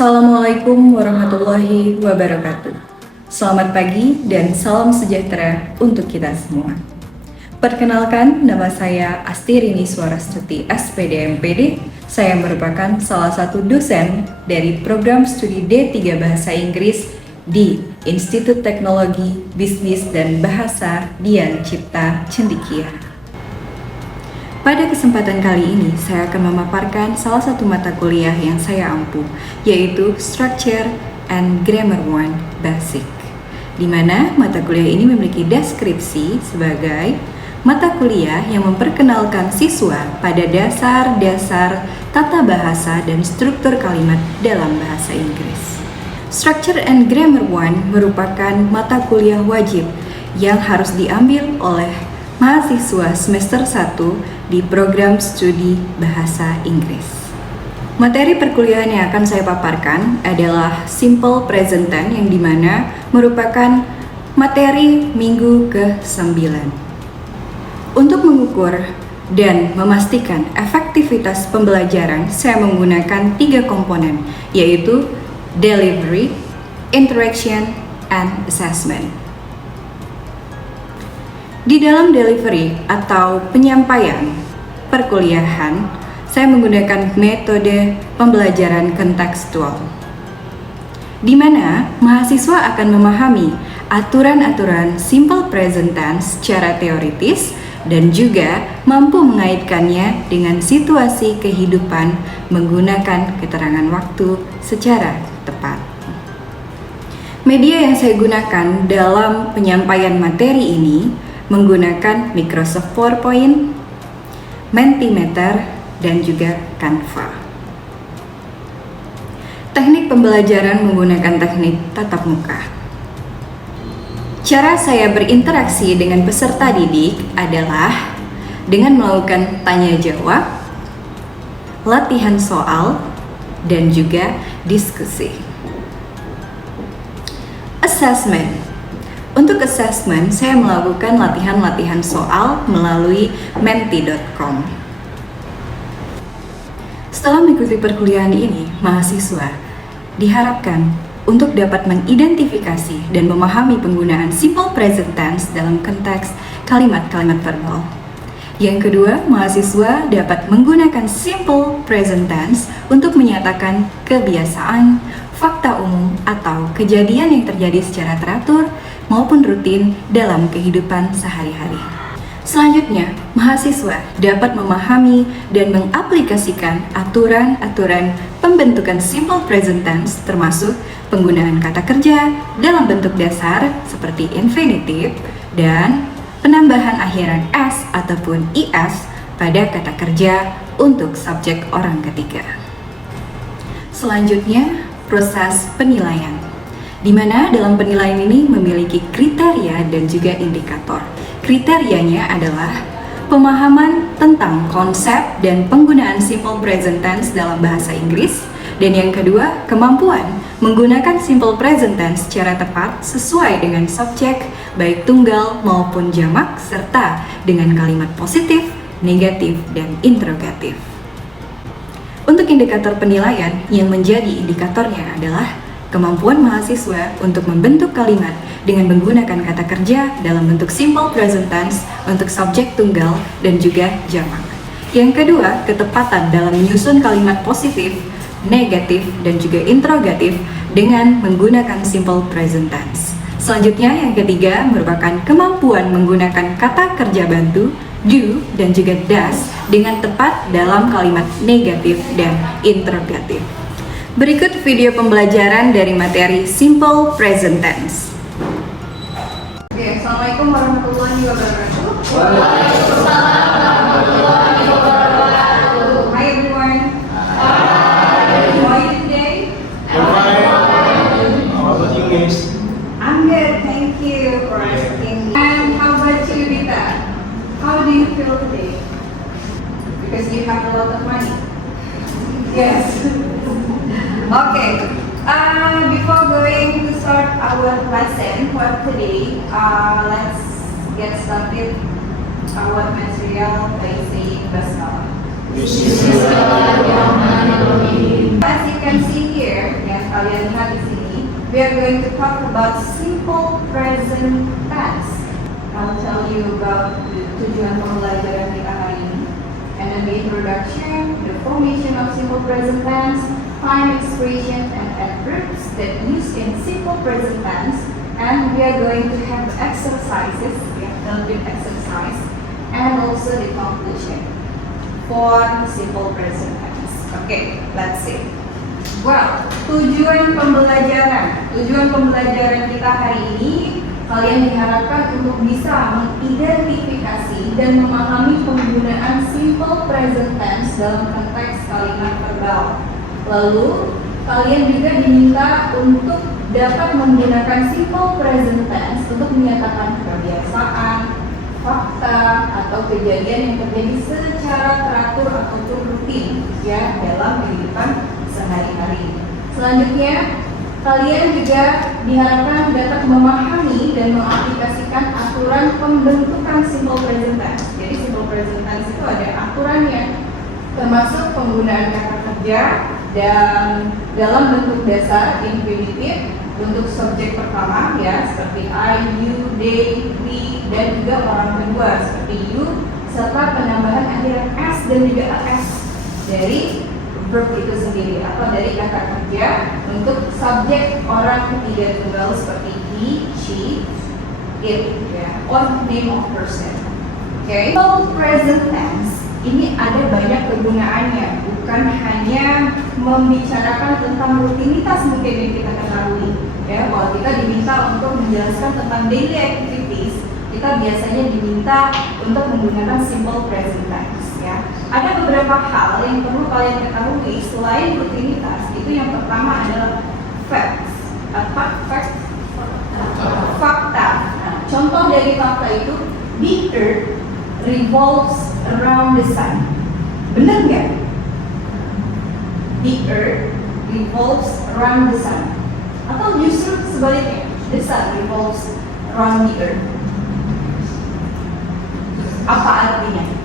Assalamualaikum warahmatullahi wabarakatuh. Selamat pagi dan salam sejahtera untuk kita semua. Perkenalkan, nama saya Astirini Swarastuti, SPD MPD. Saya merupakan salah satu dosen dari program studi D3 Bahasa Inggris di Institut Teknologi, Bisnis dan Bahasa Dian Cipta Cendekia. Pada kesempatan kali ini, saya akan memaparkan salah satu mata kuliah yang saya ampu, yaitu Structure and Grammar 1 Basic, di mana mata kuliah ini memiliki deskripsi sebagai mata kuliah yang memperkenalkan siswa pada dasar-dasar tata bahasa dan struktur kalimat dalam bahasa Inggris. Structure and Grammar 1 merupakan mata kuliah wajib yang harus diambil oleh mahasiswa semester 1 di program studi bahasa Inggris. Materi perkuliahan yang akan saya paparkan adalah Simple Present Tense, yang dimana merupakan materi minggu ke-9. Untuk mengukur dan memastikan efektivitas pembelajaran, saya menggunakan 3 komponen, yaitu Delivery, Interaction, and Assessment. Di dalam delivery atau penyampaian perkuliahan, saya menggunakan metode pembelajaran kontekstual, di mana mahasiswa akan memahami aturan-aturan simple present tense secara teoritis dan juga mampu mengaitkannya dengan situasi kehidupan menggunakan keterangan waktu secara tepat. Media yang saya gunakan dalam penyampaian materi ini menggunakan Microsoft PowerPoint, Mentimeter, dan juga Canva. Teknik pembelajaran menggunakan teknik tatap muka. Cara saya berinteraksi dengan peserta didik adalah dengan melakukan tanya jawab, latihan soal, dan juga diskusi. Assessment. Untuk assessment, saya melakukan latihan-latihan soal melalui menti.com. Setelah mengikuti perkuliahan ini, mahasiswa diharapkan untuk dapat mengidentifikasi dan memahami penggunaan simple present tense dalam konteks kalimat-kalimat verbal. Yang kedua, mahasiswa dapat menggunakan simple present tense untuk menyatakan kebiasaan, fakta umum, atau kejadian yang terjadi secara teratur maupun rutin dalam kehidupan sehari-hari. Selanjutnya, mahasiswa dapat memahami dan mengaplikasikan aturan-aturan pembentukan simple present tense, termasuk penggunaan kata kerja dalam bentuk dasar seperti infinitive dan penambahan akhiran s ataupun is pada kata kerja untuk subjek orang ketiga. Selanjutnya, proses penilaian, di mana dalam penilaian ini memiliki kriteria dan juga indikator. Kriterianya adalah pemahaman tentang konsep dan penggunaan simple present tense dalam bahasa Inggris, dan yang kedua, kemampuan menggunakan simple present tense secara tepat sesuai dengan subjek baik tunggal maupun jamak, serta dengan kalimat positif, negatif, dan interrogatif. Untuk indikator penilaian, yang menjadi indikatornya adalah kemampuan mahasiswa untuk membentuk kalimat dengan menggunakan kata kerja dalam bentuk simple present tense untuk subjek tunggal dan juga jamak. Yang kedua, ketepatan dalam menyusun kalimat positif, negatif, dan juga interrogatif dengan menggunakan simple present tense. Selanjutnya, yang ketiga merupakan kemampuan menggunakan kata kerja bantu, do, dan juga does dengan tepat dalam kalimat negatif dan interrogatif. Berikut video pembelajaran dari materi Simple Present Tense. Oke, Assalamualaikum warahmatullahi wabarakatuh. Waalaikumsalam warahmatullahi wabarakatuh. Hi everyone. Hi. How are you today? I'm fine. How about you, Miss? I'm good, thank you for asking. And how about you, Rita? How do you feel today? Because you have a lot of money. Yes. Okay, before going to start our lesson for today, let's get started our material by saying Basmalah. As you can see here, kalian lihat di sini, we are going to talk about simple present tense. I'll tell you about the tujuan pembelajaran kita hari ini. And then the introduction, the formation of simple present tense, time expressions and adverbs that used in simple present tense, and we are going to have exercises, a little bit exercise, and also the conclusion for simple present tense. Okay, let's see. Well, tujuan pembelajaran kita hari ini, kalian diharapkan untuk bisa mengidentifikasi dan memahami penggunaan simple present tense dalam konteks kalimat verbal. Lalu, kalian juga diminta untuk dapat menggunakan simple present tense untuk menyatakan kebiasaan, fakta, atau kejadian yang terjadi secara teratur ataupun rutin ya dalam kehidupan sehari-hari. Selanjutnya, kalian juga diharapkan dapat memahami dan mengaplikasikan aturan pembentukan simple present tense. Jadi simple present tense itu ada aturannya, termasuk penggunaan kata kerja dan dalam bentuk dasar infinitif untuk subjek pertama ya seperti I, you, they, we, dan juga orang kedua seperti you, serta penambahan akhiran s dan juga s dari verb itu sendiri atau dari kata kerja untuk subjek orang ketiga tunggal seperti he, she, it ya, or name of person. Okay. Simple present tense ini ada banyak kegunaannya, bukan hanya membicarakan tentang rutinitas mungkin yang kita ketahui ya. Kalau kita diminta untuk menjelaskan tentang daily activities, kita biasanya diminta untuk menggunakan simple present tense ya. Ada beberapa hal yang perlu kalian ketahui selain rutinitas. Itu yang pertama adalah facts. Apa? Facts? Fakta. Nah, contoh dari fakta itu, the earth revolves around the sun. Benar nggak? The earth revolves around the sun. Atau justru sebaliknya, the sun revolves around the earth. Apa artinya?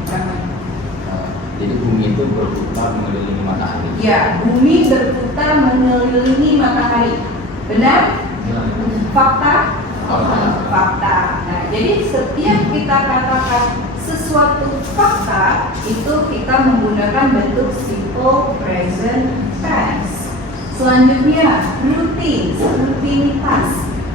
Jadi bumi itu berputar mengelilingi matahari. Ya, bumi berputar mengelilingi matahari. Benar? Fakta? Fakta. Nah, jadi setiap kita katakan sesuatu fakta, itu kita menggunakan bentuk simple present tense. Selanjutnya, rutinitas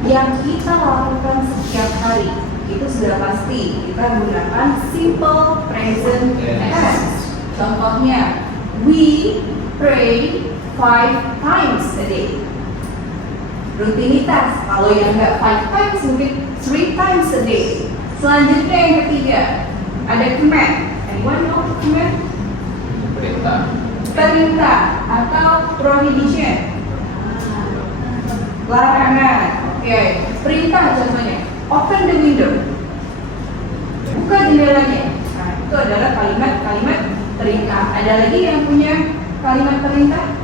yang kita lakukan setiap hari. Itu sudah pasti kita gunakan simple present tense. Contohnya, we pray 5 times a day. Rutinitas, kalau yang enggak 5 times mungkin 3 times a day. Selanjutnya yang ketiga, ada command. Anyone know command? Perintah atau prohibition. Larangan. Oke, perintah contohnya, open the window. Buka jendelanya. Nah, itu adalah kalimat-kalimat perintah. Ada lagi yang punya kalimat perintah?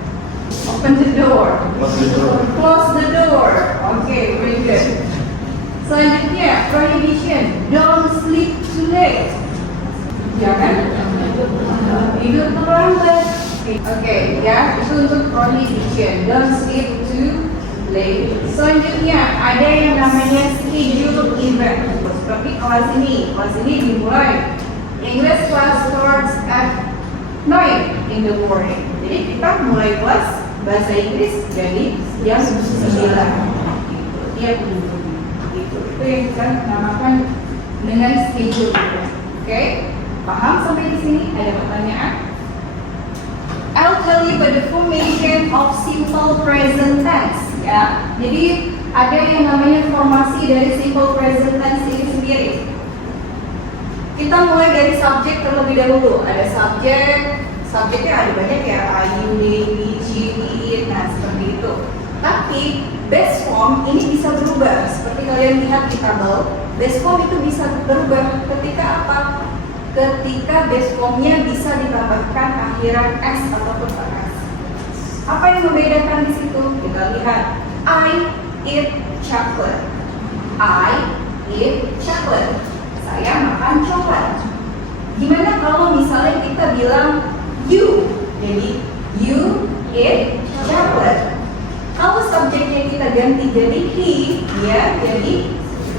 Open the door. Close the door. Okay, very good. Selanjutnya, prohibition. Don't sleep too late. Jangan tidur terlambat. Oke, ya, itu untuk prohibition. Don't sleep too late. Selanjutnya, ada yang namanya schedule event. Seperti kelas ini dimulai. English class starts at 9 in the morning. Jadi kita mulai kelas bahasa Inggris jadi jam 9. Tiap minggu. Itu yang kita namakan dengan schedule event. Oke? Paham sampai di sini? Ada pertanyaan? I'll tell you about the formation of simple present tense. Ya, jadi ada yang namanya formasi dari simple present tense ini sendiri. Kita mulai dari subjek terlebih dahulu. Ada subjeknya ada banyak ya, I, you, they, we, she, we, it, nah seperti itu. Tapi base form ini bisa berubah. Seperti kalian lihat di tabel, base form itu bisa berubah ketika apa? Ketika base formnya bisa ditambahkan akhiran s ataupun s. Apa yang membedakan di situ? Kita lihat, I eat chocolate. I eat chocolate. Saya makan coklat. Gimana kalau misalnya kita bilang you? Jadi you eat chocolate. Kalau subjeknya kita ganti jadi he, ya, jadi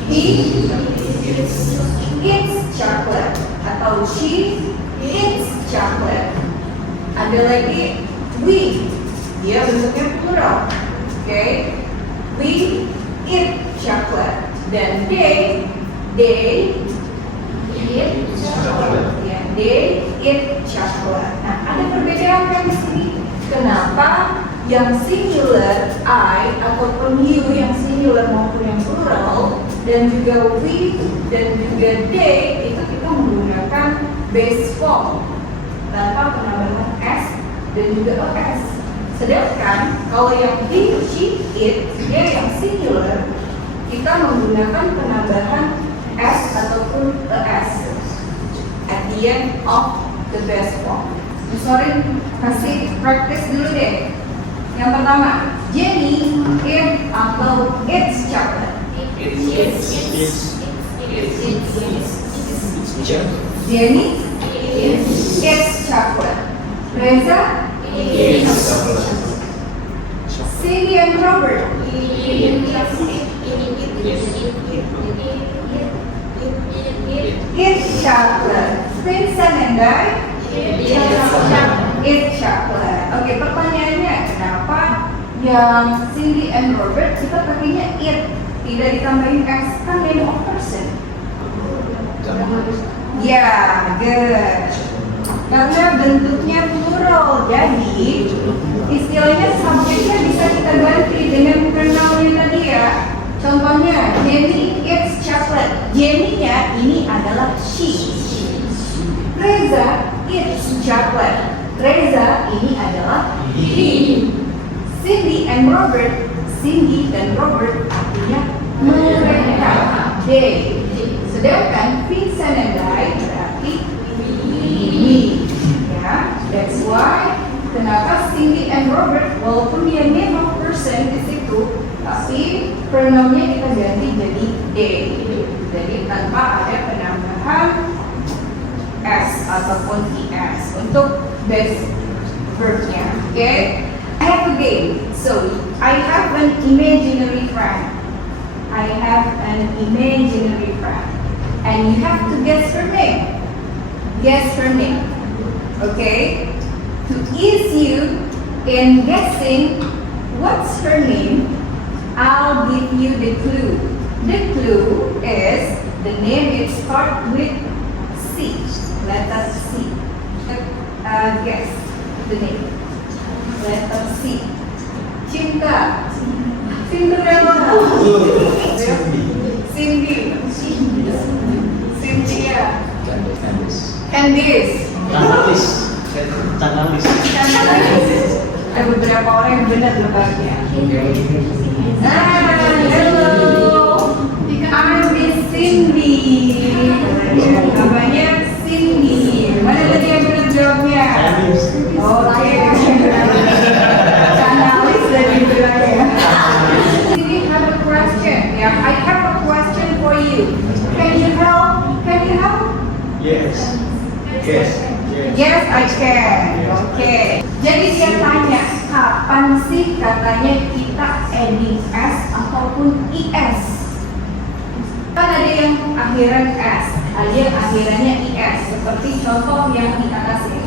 he eats chocolate atau she eats chocolate. Ada lagi we, dia bentuknya plural, oke? We eat chocolate. Dan they eat chocolate. Ya, they eat chocolate. Nah, ada perbedaan kan di sini. Kenapa yang singular I ataupun you yang singular maupun yang plural dan juga we dan juga they itu kita menggunakan base form tanpa penambahan s dan juga es. Sedangkan kalau yang he, she, it dia yang singular kita menggunakan penambahan s ataupun es at the end of the base form. Sorry, kasih practice dulu deh. Yang pertama, Jenny eat atau eats chocolate. Jenny eats chocolate. Reza eats chocolate. Cindy and Robert eat chocolate. Vincent and I eat chocolate. Oke, pertanyaannya kenapa yang Cindy and Robert kita pakainya eat, tidak ditambahin s, kan name of person? Ya, good. Karena bentuknya plural, jadi istilahnya subjeknya bisa kita ganti dengan pronounnya tadi ya. Contohnya, Jenny eats chocolate. Jenny-nya ini adalah she. Reza eats chocolate. Reza ini adalah he. Cindy and Robert, Cindy dan Robert artinya mereka, they. Sedangkan Vincent and I berarti we. Ya, that's why kenapa Cindy and Robert walaupun dia name of person di situ, tapi pronounnya kita ganti jadi they. Jadi tanpa ada penambahan s ataupun es untuk base verbnya. Okay? I have a game. So I have an imaginary friend. I have an imaginary friend, and you have to guess her name. Guess her name. Okay? To ease you in guessing what's her name, I'll give you the clue. The clue is the name it starts with C. Letter C. Guess the name. Letter C. Cinta. Cinderella. Cindy. Cynthia. Candice. Candice. Ada beberapa orang yang benar lebaknya. Hello. I'm Miss Cindy. Namanya Cindy. Mana tadi yang benar jawabnya? Oke. Canalis dari belakang. Cindy have a question. Yeah, I have a question for you. Can you help? Can you help? Yes. Yes. Yes, I can. Oke. Jadi dia tanya, kapan sih katanya kita adding s ataupun is? Kan ada yang akhiran s, ada yang akhirannya is. Seperti contoh yang kita kasih.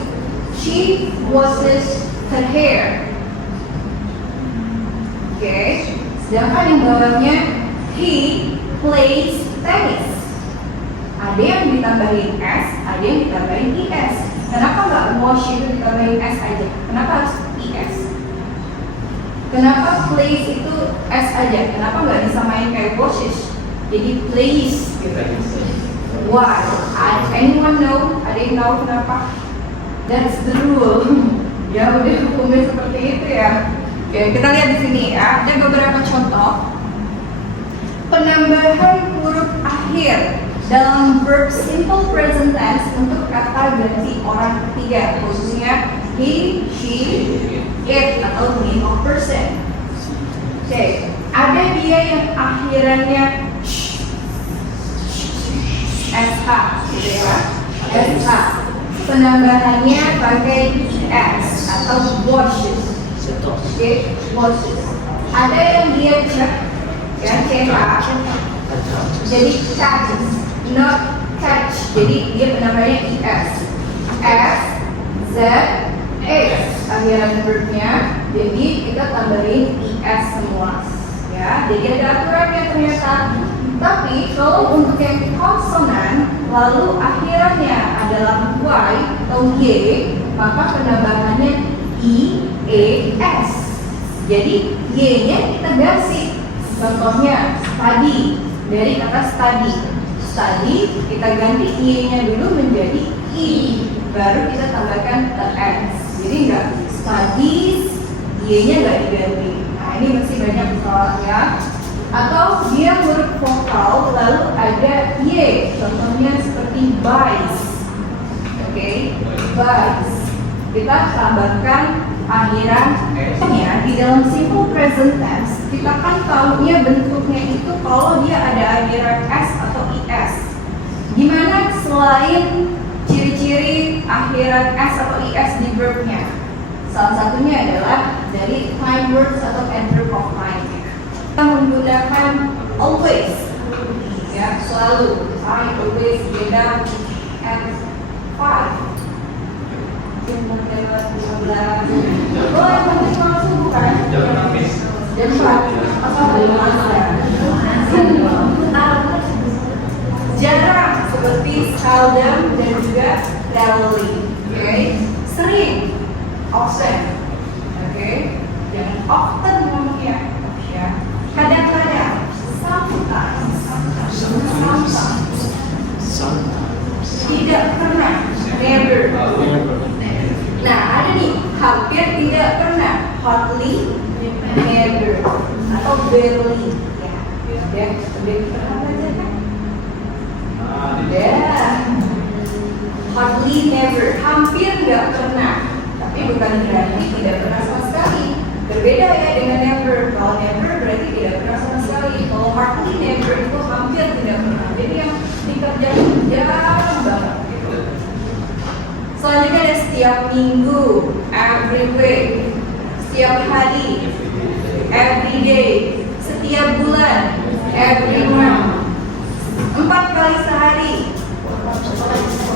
She washes her hair. Oke. Sedangkan yang bawahnya he plays tennis. Ada yang ditambahin s, ada yang ditambahin is. Kenapa nggak wash itu ditambahin s aja? Kenapa harus is? Kenapa plays itu s aja? Kenapa nggak disamain kayak washes? Jadi plays gitu. Why? Anyone know? Ada yang tahu kenapa? That's the rule. Ya udah hukumnya seperti itu ya. Oke, kita lihat di sini ya. Ada beberapa contoh penambahan huruf akhir dalam verb simple present tense untuk kata ganti orang ketiga, khususnya he, she, it atau name of person. Oke, ada dia yang akhirannya sh, gitu ya, sh. Penambahannya pakai es atau washes. Oke, washes. Ada yang dia cek, ya CH, jadi catch, not catch, jadi dia namanya ES. S, Z, X akhiran verbnya, jadi kita tambahin ES semua, ya. Jadi ada aturannya ternyata. Tapi kalau untuk yang konsonan, lalu akhirannya adalah Y atau Y, maka penambahannya I, E, S. Jadi Y-nya kita ganti. Contohnya study, dari kata study. Study kita ganti Y-nya dulu menjadi I, baru kita tambahkan S. Jadi enggak studies, Y-nya enggak diganti. Nah ini masih banyak soalnya. Atau dia huruf vokal lalu ada Y, contohnya seperti buys. Oke, buys. Kita tambahkan akhirannya di dalam simple present tense. Kita kan tahunya bentuknya itu kalau dia ada akhiran S atau IS. Gimana selain ciri-ciri akhiran S atau IS di verbnya? Salah satunya adalah dari time words atau adverb of time. Kita menggunakan always, ya selalu. I always get up at 5. Oh, yang penting langsung bukan? Jam 4. Apa belum ada? Jarang seperti seldom dan juga rarely. Oke, sering, often. Oke, jangan often ngomongnya. Ya, kadang-kadang, sometimes, tidak pernah, never. Nah, ada nih, hampir tidak pernah, hardly, never, atau barely. Ya, lebih pernah belajar kan? Ya, hardly, never, hampir nggak pernah. Tapi bukan berarti tidak pernah sama sekali. Berbeda ya dengan never. Kalau never berarti tidak pernah sama sekali. Kalau hardly never itu hampir tidak pernah. Jadi yang dikerjakan jarang banget gitu. Selanjutnya ada setiap minggu, every week, setiap hari, every day, setiap bulan, every month, 4 kali sehari,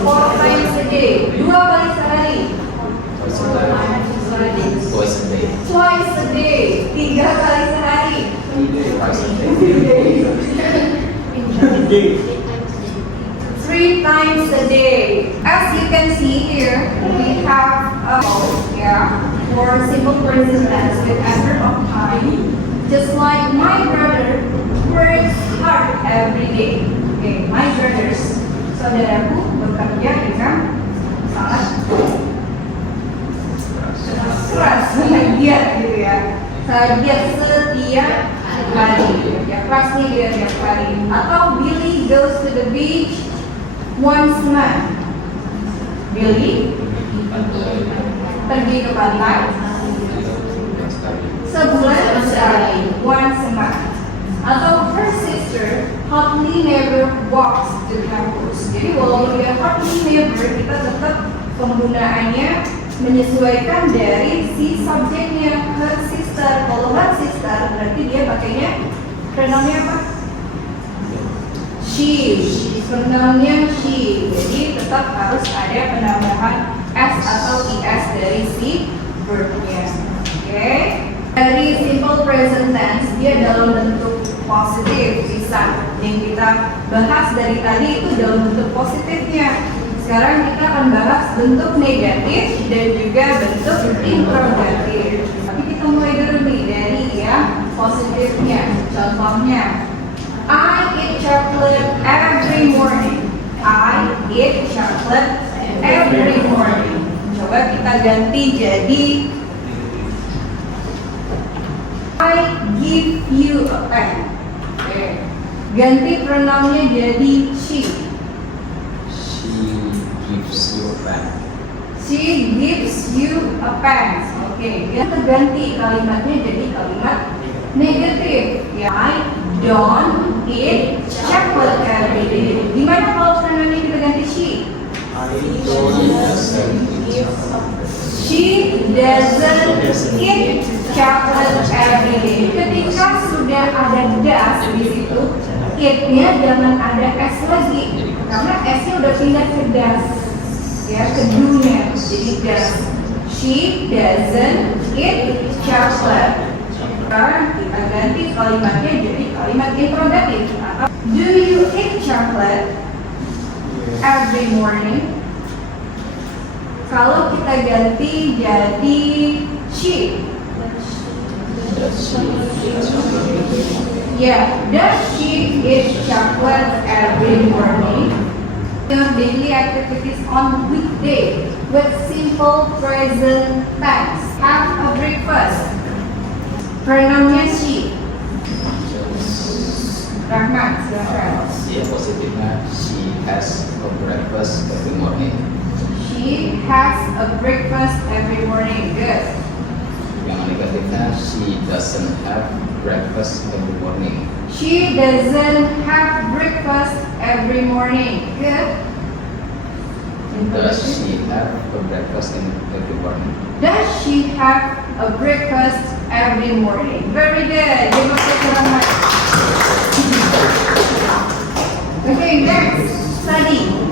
4 times a day, 2 kali sehari, twice a day, 3 kali sehari, 3 times a day. As you can see here, we have for simple present tense with adverb of time. Just like my brother works hard every day. Okay, my brothers, saudaraku bekerja dengan sangat keras, giat gitu ya. Giat setiap hari, ya kerasnya dia tiap hari. Atau Billy goes to the beach once a month. Billy pergi ke pantai sebulan sekali, once a month. Atau her sister hardly never walks to campus. Jadi walaupun dia hardly never, kita tetap penggunaannya menyesuaikan dari si subjeknya. Her sister, kalau her sister berarti dia pakainya pronounnya apa? She, pronounnya she. Jadi tetap harus ada penambahan s atau is dari si verbnya. Oke? Dari simple present tense dia dalam bentuk positif bisa. Yang kita bahas dari tadi itu dalam bentuk positifnya. Sekarang kita akan bahas bentuk negatif dan juga bentuk interrogatif. Tapi kita mulai dulu nih dari ya positifnya. Contohnya, I eat chocolate every morning. I eat chocolate every morning. Coba kita ganti jadi I give you a pen. Okay. Ganti pronounnya jadi she. Gives you a pen. She gives you a pen. Oke, kita ganti kalimatnya jadi kalimat negatif. Ya, I don't eat chocolate every day. Gimana kalau pronounnya kita ganti she? I don't eat She doesn't eat chocolate every day. Ketika sudah ada does di situ, eat-nya jangan ada s lagi, karena s-nya udah pindah ke does, ya, ke do-nya. Jadi does. She doesn't eat chocolate. Sekarang kita ganti kalimatnya jadi kalimat interrogatif. Do you eat chocolate every morning? Kalau kita ganti jadi she. Yeah, does she eat chocolate every morning? Your daily activities on weekday with simple present tense. Have a breakfast. Pronounnya she. Rahman, silakan. Dia positifnya she has a breakfast every morning. She has a breakfast every morning. Good. Yang negatifnya she doesn't have breakfast every morning. She doesn't have breakfast every morning. Good. Does she have a breakfast every morning? Does she have a breakfast every morning? Very good. Give us a round. Okay, next. Study.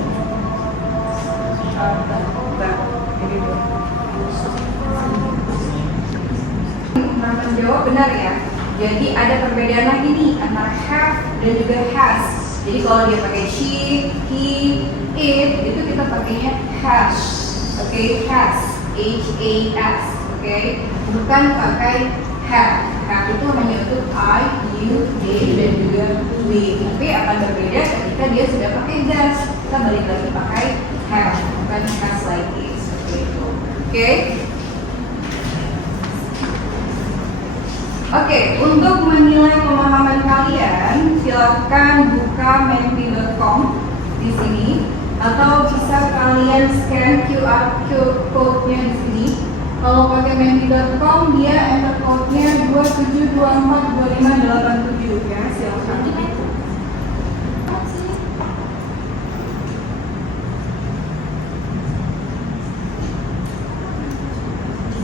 Nama jawab benar ya. Jadi ada perbedaan lagi nih antara have dan juga has. Jadi kalau dia pakai she, he, it, itu kita pakainya has. Oke, has. H-A-S. Oke, bukan pakai have. Have itu hanya untuk I, you, they, dan juga we. Tapi akan berbeda ketika dia sudah pakai does. Kita balik lagi pakai have, bukan has lagi. Seperti itu. Oke. Oke, untuk menilai pemahaman kalian, silakan buka menti.com di sini, atau bisa kalian scan QR code-nya di sini. Kalau pakai menti.com, dia enter code-nya 27242587 ya, silakan.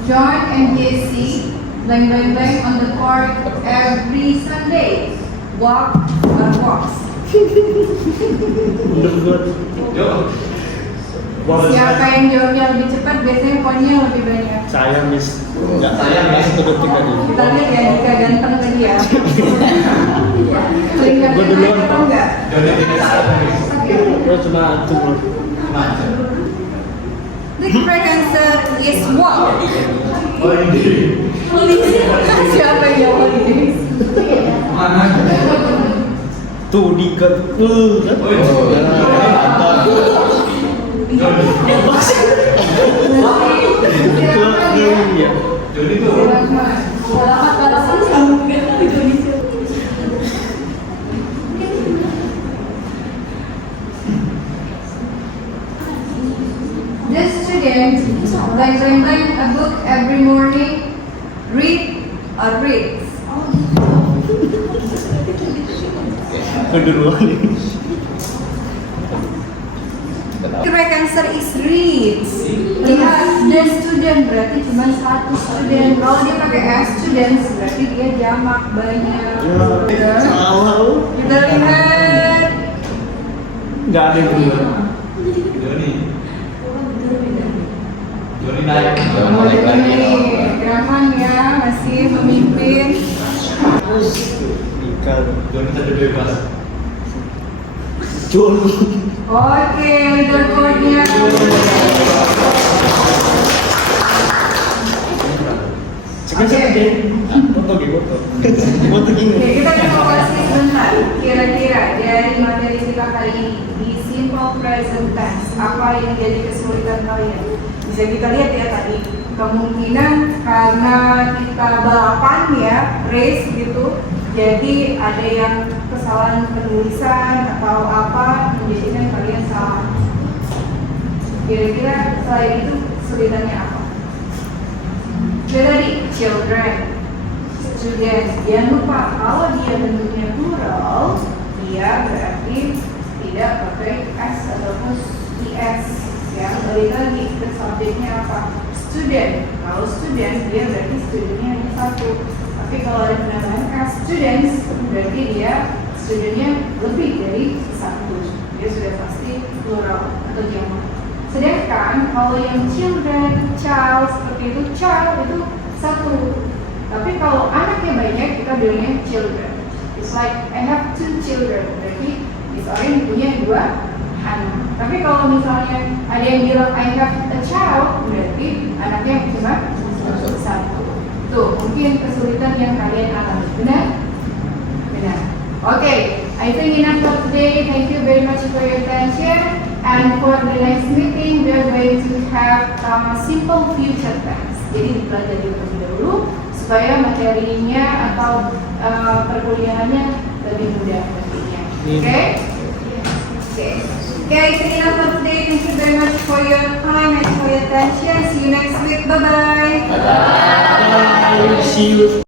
John and JC blank on the park every Sunday. Walk or walks. Siapa yang jawabnya lebih cepat biasanya poinnya lebih banyak. Saya miss. Enggak, saya miss 1 detik tadi. Kita lihat ya, Dika ganteng tadi ya. Sering Gua ganteng duluan, atau enggak? Gue cuma The correct answer is walk. ini. Siapa yang jawab ini? Tuh diket. Jadi tuh. The student blank a book every morning. Read or reads. Kedua nih. Correct answer is reads. Lihat, the student berarti cuma satu student. Kalau dia pakai as students berarti dia jamak banyak. Salah. Kita lihat. Nggak ada yang kedua. Joni naik. Oh, Joni, Rahman ya masih memimpin. Ikan. Joni tadi bebas. Joni. Oke, leader code-nya. Sekarang deh. Foto gitu. Foto gini. Oke, kita evaluasi sebentar. Kira-kira dari materi kita kali ini di simple present tense, apa yang jadi kesulitan kalian? Bisa kita lihat ya tadi, kemungkinan karena kita balapan ya, race gitu, jadi ada yang kesalahan penulisan atau apa menjadikan kalian salah. Kira-kira selain itu kesulitannya apa? Jadi tadi children, students, jangan lupa kalau dia bentuknya plural, dia berarti tidak pakai s ataupun es. Ya, balik lagi ke subjeknya apa? student. Kalau student dia berarti studentnya hanya satu. Tapi kalau ada penambahan as students berarti dia studentnya lebih dari satu. Dia sudah pasti plural atau jamak. Sedangkan kalau yang children, child seperti itu, child itu satu. Tapi kalau anaknya banyak kita bilangnya children. It's like I have 2 children. Berarti orang punya 2 anak. Tapi kalau misalnya ada yang bilang I have a child, berarti anaknya cuma satu. Tuh, mungkin kesulitan yang kalian alami. Benar? Benar. Okay, I think enough for today. Thank you very much for your attention. And for the next meeting, we are going to have simple future tense. Jadi dipelajari terlebih dahulu supaya materinya atau perkuliahannya lebih mudah nantinya. Okay? Okay, I think enough for today. Thank you very much for your time and for your attention. See you next week. Bye-bye. Bye. See you.